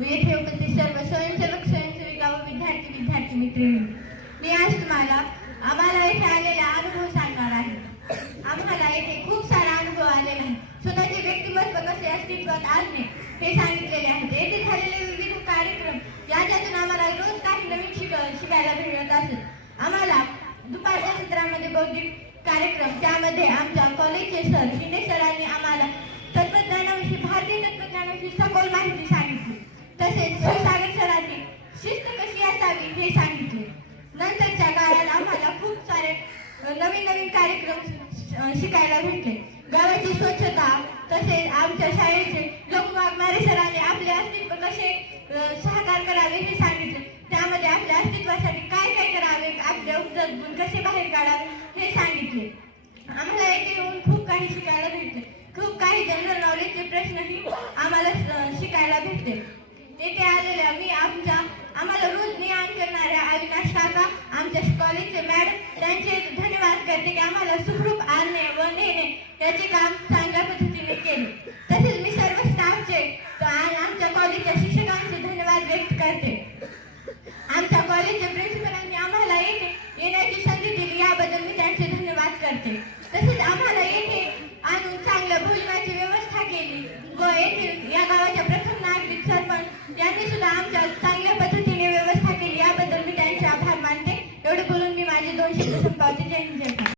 येथे उपस्थित सर्व स्वयंसेवक स्वयंसेविका व विद्यार्थी मित्रांनो, मी आज तुम्हाला आम्हाला येथे आलेला अनुभव सांगणार आहे. आम्हाला येथे खूप सारा अनुभव आलेला आहे. स्वतःचे व्यक्तिमत्व कसे अस्तित्वात आणणे हे सांगितलेले आहे. येथे झालेले विविध कार्यक्रम याच्यातून आम्हाला रोज काही नवीन शिकायला भेटत असत. आम्हाला दुपारच्या सत्रामध्ये बौद्धिक कार्यक्रम, त्यामध्ये आमच्या कॉलेजचे सर शिंदे सरांनी आम्हाला तत्वज्ञानाविषयी, भारतीय तत्वज्ञानाविषयी सखोल माहिती सांगितली. तसेच शिवसागर सरांनी शिस्त कशी असावी हे सांगितले. नंतरच्या काळात आम्हाला खूप सारे नवीन कार्यक्रम शिकायला भेटले. गावाची स्वच्छता, तसेच आमच्या शाळेचे लोकवाग्मारे सरांनी आपले अस्तित्व कसे साकार करावे हे सांगितले. त्यामध्ये आपल्या अस्तित्वासाठी काय काय करावे, आपले उपजत गुण कसे बाहेर काढावे हे सांगितले. आम्हाला येथे येऊन खूप काही शिकायला भेटले. खूप काही जनरल नॉलेजचे प्रश्नही आम्हाला शिकायला भेटले. येथे आलेल्या आम्हाला रोज ज्ञान करणाऱ्या अविनाश काका, आमच्या कॉलेजचे मॅडम, त्यांचे धन्यवाद करते की आम्हाला सुखरूप आणणे व नेणे याचे काम